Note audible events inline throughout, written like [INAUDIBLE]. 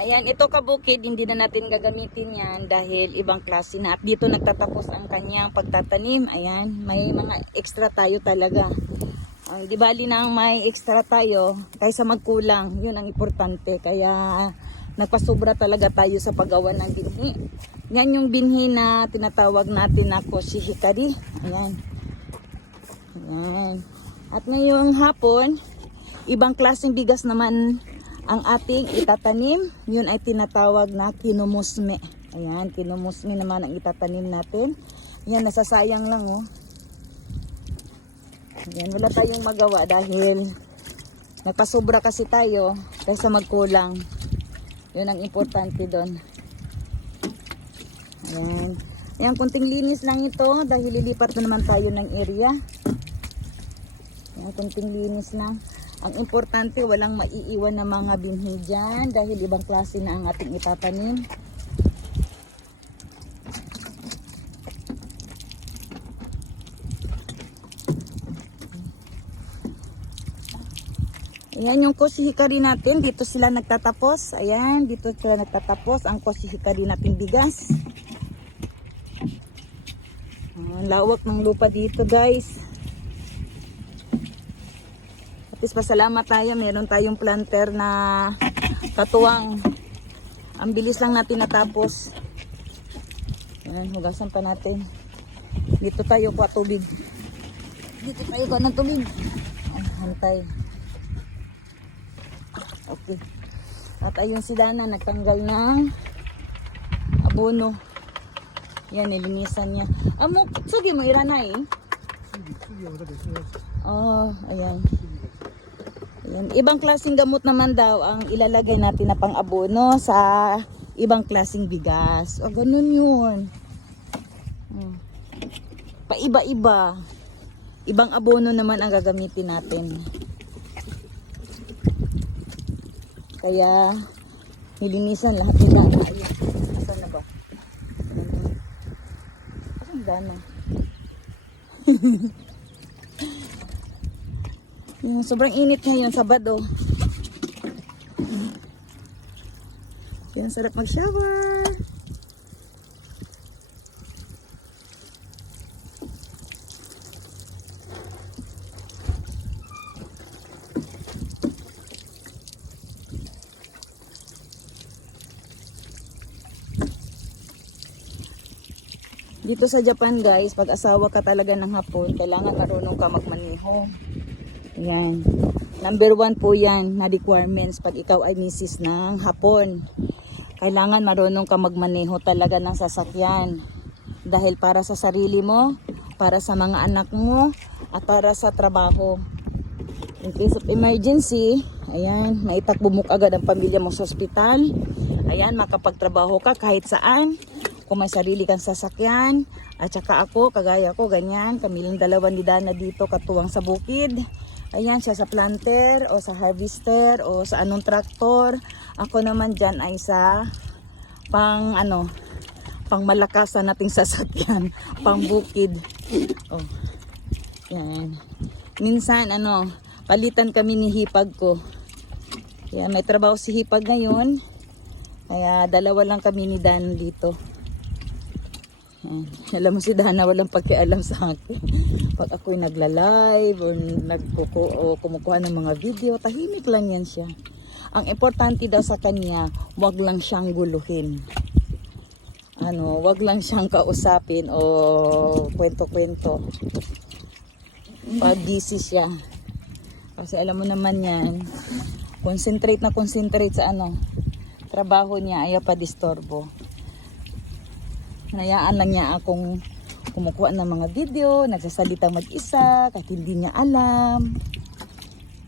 Ayan, ito kabukid, hindi na natin gagamitin yan dahil ibang klase na. At dito nagtatapos ang kanyang pagtatanim. Ayan, may mga extra tayo talaga. Ay, di bali nang may extra tayo kaysa magkulang. Yun ang importante. Kaya nagpasobra talaga tayo sa paggawa ng binhi. Yan yung binhi na tinatawag natin na koshihikari. Ayan. Ayan. At ngayong hapon, ibang klaseng bigas naman ang ating itatanim. Yun ay tinatawag na kinumusme. Ayan, kinumusme naman ang itatanim natin. Ayan, nasasayang lang oh. Ayan, wala tayong magawa dahil nagpasobra kasi tayo kaysa magkulang. Yun ang importante doon. Ayan. Ayan, kunting linis lang ito dahil lilipat na naman tayo ng area. Ayan, kunting linis lang. Ang importante, walang maiiwan na mga binhi dyan dahil ibang klase na ang ating itatanim. Ayan yung koshihikari natin. Dito sila nagtatapos. Ayan, dito sila nagtatapos ang koshihikari nating bigas. Ang lawak ng lupa dito guys. At least pasalamat tayo. Meron tayong planter na katuwang. Ang bilis lang natin natapos. Ayan, hugasan pa natin. Dito tayo kuha tubig. Dito tayo kuha ng tubig. Ay, hantay. Okay. At ayun si Dana nagtanggal ng abono. Yan, nilinisan niya. Amo, sige mo iranay. Oh, ayan. Ayan. Ibang klaseng gamot naman daw ang ilalagay natin na pang abono sa ibang klaseng bigas. O, ganun yun. Hmm. Paiba-iba. Ibang abono naman ang gagamitin natin. Kaya, nilinisan lahat ng dana. Ayun. Asan na ba? Asan dana? [LAUGHS] Yan, sobrang init ngayon, Sabado. Yan, sarap mag-shower. Dito sa Japan guys, pag asawa ka talaga ng hapon, kailangan marunong ka magmaneho. Yan. Number one po yan na requirements pag ikaw ay misis ng hapon. Kailangan marunong ka magmaneho talaga ng sasakyan. Dahil para sa sarili mo, para sa mga anak mo, at para sa trabaho. In case of emergency, ayan, maitakbo mo agad ang pamilya mo sa ospital. Ayan, makapagtrabaho ka kahit saan. Kung may sarili kang sasakyan. At saka ako, kagaya ko, ganyan. Kami lang dalawa ni Dana dito, katuwang sa bukid. Ayan, siya sa planter o sa harvester o sa anong traktor. Ako naman dyan ay sa pang ano, pang malakasan nating [LAUGHS] sasakyan, pang bukid. Oh. Yan. Minsan ano, palitan kami ni hipag ko. Yan, may trabaho si hipag ngayon. Kaya dalawa lang kami ni Dan dito. Yan. Alam mo si Dana walang pakialam sa akin. Pag ako'y nagla-live o, nagkuku o kumukuha ng mga video, tahimik lang yan siya. Ang importante daw sa kanya, wag lang siyang guluhin. Ano, wag lang siyang kausapin o kwento-kwento. Pag busy siya. Kasi alam mo naman yan, concentrate na concentrate sa ano, trabaho niya, ayaw pa disturbo. Nayaan lang niya akong kumukuha ng mga video, nagsasalita mag-isa, kahit hindi niya alam.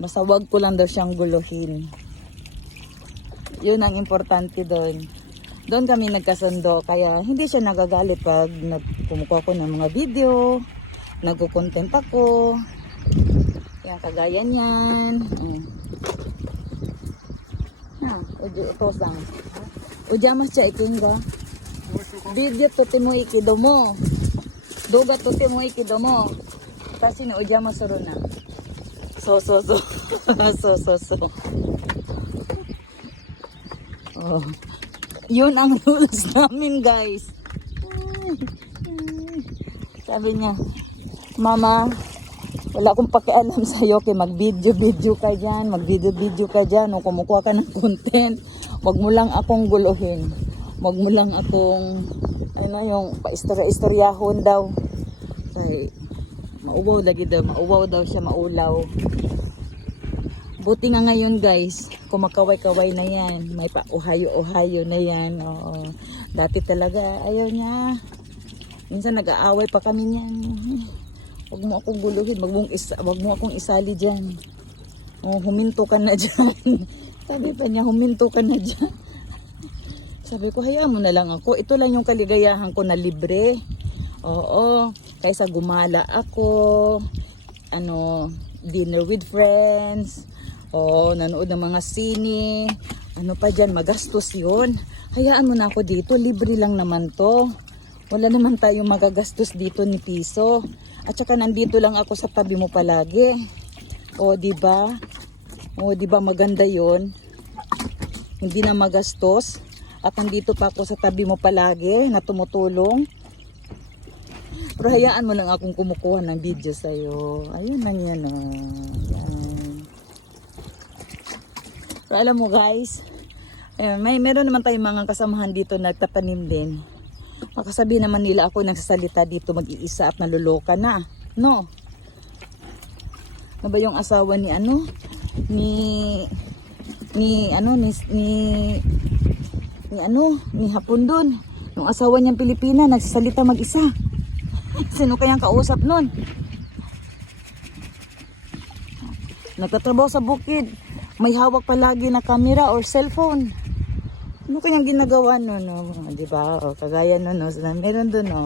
Basta wag ko lang daw siyang guluhin. Yun ang importante doon. Doon kami nagkasundo, kaya hindi siya nagagalit pag kumukuha ko ng mga video, nagko-content ako. Yan, kagaya niyan. Mm. Ha, ujo, ito sang. Ujamas siya ikinga. Video to timo ikidomo. Doga to timo ikidomo. Kasi ni ujama suru na. So so so. [LAUGHS] so so so. Oh. Yun ang rules [LAUGHS] namin, guys. Sabi niya, Mama, wala akong pakialam sa'yo kay mag-video-video ka dyan, mag-video-video ka dyan, o kumukuha ka ng content. Huwag mo lang akong guluhin. Huwag mo lang akong, ano yung, paistorya-istoryahon daw. Kay, mauwaw lagi daw, mauwaw daw siya, maulaw. Buti nga ngayon guys, kumakaway-kaway na yan. May pa ohayo-ohayo na yan. Oo. Dati talaga ayaw niya. Minsan nag-aaway pa kami niyan. Huwag mo akong guluhin, wag, mong isa, wag mo akong isali diyan. Oh, huminto ka na [LAUGHS] diyan. Sabi pa niya, huminto ka na diyan. Sabi ko, hayaan mo na lang ako. Ito lang yung kaligayahan ko na libre. Oo, kaysa gumala ako, ano, dinner with friends, o nanood ng mga sine, ano pa dyan, magastos yun. Hayaan mo na ako dito, libre lang naman to. Wala naman tayong magagastos dito ni piso. At saka nandito lang ako sa tabi mo palagi. O, di ba? O, di ba maganda 'yon? Hindi na magastos. At nandito pa ako sa tabi mo palagi na tumutulong. Pero hayaan mo lang akong kumukuha ng video sa'yo. Ayun lang yan, o. Yan. So, alam mo guys, eh, may meron naman tayong mga kasamahan dito na nagtatanim din. Makasabi naman nila ako nagsasalita dito mag-iisa at naluloka na. No? Ano ba yung asawa ni ano? Ni ni ano ni, ni ano ni hapon doon. Yung asawa niyang Pilipina nagsasalita mag-isa. [LAUGHS] Sino kayang kausap nun? Nagtatrabaho sa bukid. May hawak palagi na camera or cellphone. Ano kayang ginagawa nun, no? Di ba? O, kagaya nun, no? Meron dun, no?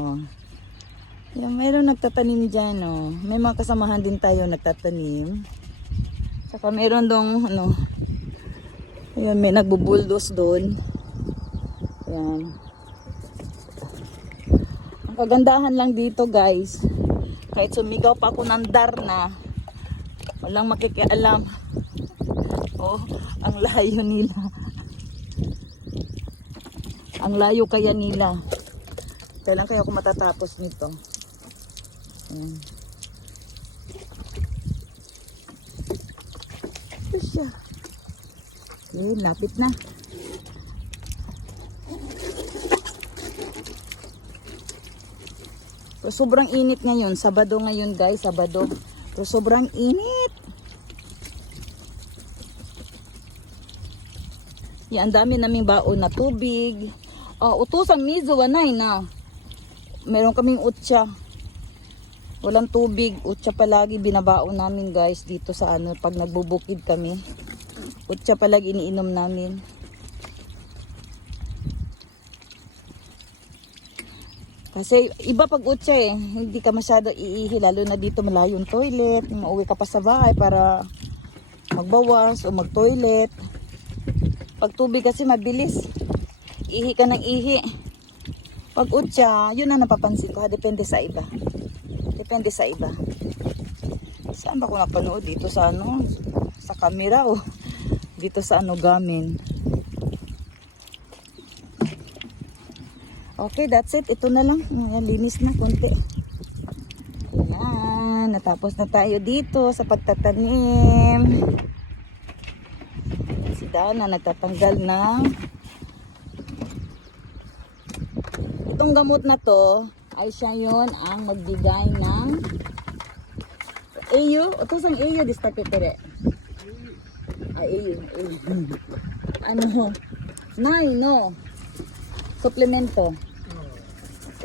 Yung meron nagtatanim dyan, no? May mga kasamahan din tayo nagtatanim. Saka meron dong, ano, Ayan, may nagbubuldos doon. Ayan. Ang kagandahan lang dito, guys, kahit sumigaw pa ako ng Darna, walang makikialam. Oh, ang layo nila. Ang layo kaya nila. Kailan kaya ako matatapos nito? Ayan. Ito siya. Ayun, lapit na. Pero sobrang init ngayon. Sabado ngayon guys, Sabado. Pero sobrang init. Yan, ang dami naming baon na tubig. Uh, utusan mizo, wanay na. Meron kaming utsa. Walang tubig. Utsa palagi binabaon namin guys dito sa ano, pag nagbubukid kami. Utsa palagi iniinom namin. Kasi iba pag utsa eh, hindi ka masyado iihi, lalo na dito malayo yung toilet, mauwi ka pa sa bahay para magbawas o mag-toilet. Pag tubig kasi mabilis, ihi ka ng ihi. Pag utsa, yun ang napapansin ko, ha? depende sa iba. Depende sa iba. Saan ba ko napanood? Dito sa ano? Sa camera o dito sa ano gamin. Okay, that's it. Ito na lang. Linis na konti. Ayan, natapos na tayo dito sa pagtatanim. Si Dana nagtatanggal ng itong gamot na to ay siya yon ang magbigay ng AU. Ito sa AU, dista pipire. Ay. AU. [LAUGHS] ano? Nay, no. Suplemento.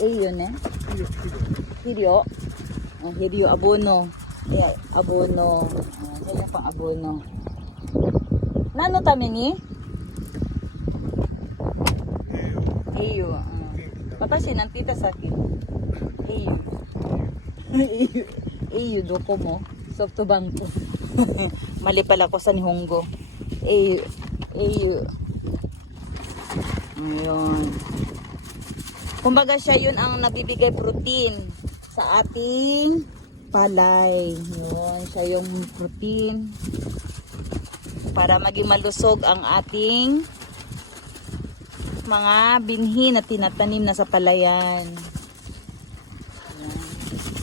AU, ne? Hiryo. Oh, hiryo, abono. Yeah, abono. Oh, kaya pang abono. Nano tami ni? AU. Uh. Patasin, ang tita sa akin. AU. AU, doko mo. Softbank ko. [LAUGHS] Mali pala ko sa Nihongo. AU. AU. Ayun. Kumbaga siya yun ang nabibigay protein sa ating palay. Yun, siya yung protein para maging malusog ang ating mga binhi na tinatanim na sa palayan. Ayan.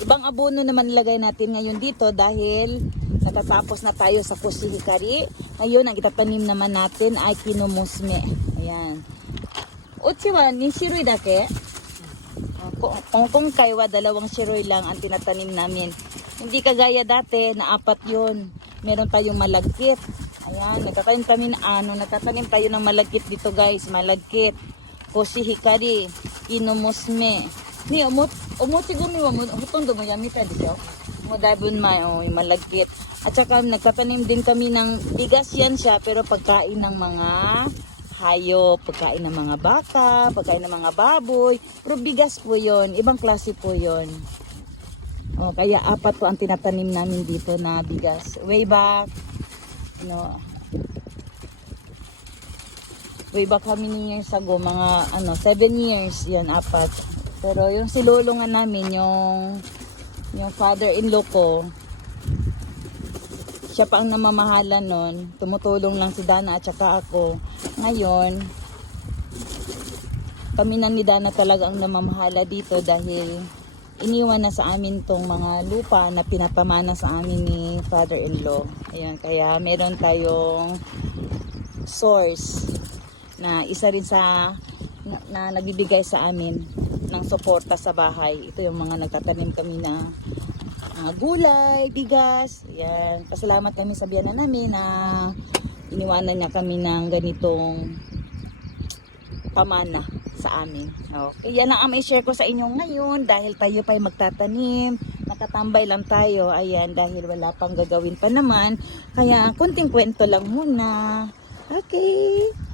Ibang abono naman ilagay natin ngayon dito dahil nakatapos na tayo sa kushihikari. Ngayon, ang itatanim naman natin ay kinumusme. Ayan. Uchiwa, ni shiroy dake? Ah, Kung, kung, kung kaiwa, dalawang shiroy lang ang tinatanim namin. Hindi kagaya dati na apat yun. Meron tayong malagkit. Ayan, nagtatanim kami na ano, nagtatanim tayo ng malagkit dito guys. Malagkit. Koshi hikari. Inumusme. Ni, umut, umuti gumi hutondo mo yami ka dito. Mo dabon ma, oh, yung malagkit. At saka nagtatanim din kami ng bigas yan siya, pero pagkain ng mga hayop, pagkain ng mga baka, pagkain ng mga baboy. Pero bigas po yon ibang klase po yon Oh, kaya apat po ang tinatanim namin dito na bigas. Way back, ano, way back kami ni years ago, mga ano, 7 years, yan, apat. Pero yung silulungan namin, yung, yung father-in-law ko, siya pa ang namamahala nun. Tumutulong lang si Dana at saka ako. Ngayon, kami na ni Dana talaga ang namamahala dito dahil iniwan na sa amin tong mga lupa na pinapamana sa amin ni father-in-law. Ayan, kaya meron tayong source na isa rin sa na, na nagbibigay sa amin ng suporta sa bahay. Ito yung mga nagtatanim kami na mga gulay, bigas. Ayan. Pasalamat kami sa biyanan namin na iniwanan niya kami ng ganitong pamana sa amin. Okay, yan ang may share ko sa inyo ngayon dahil tayo pa'y magtatanim. Nakatambay lang tayo. Ayan, dahil wala pang gagawin pa naman. Kaya, kunting kwento lang muna. Okay.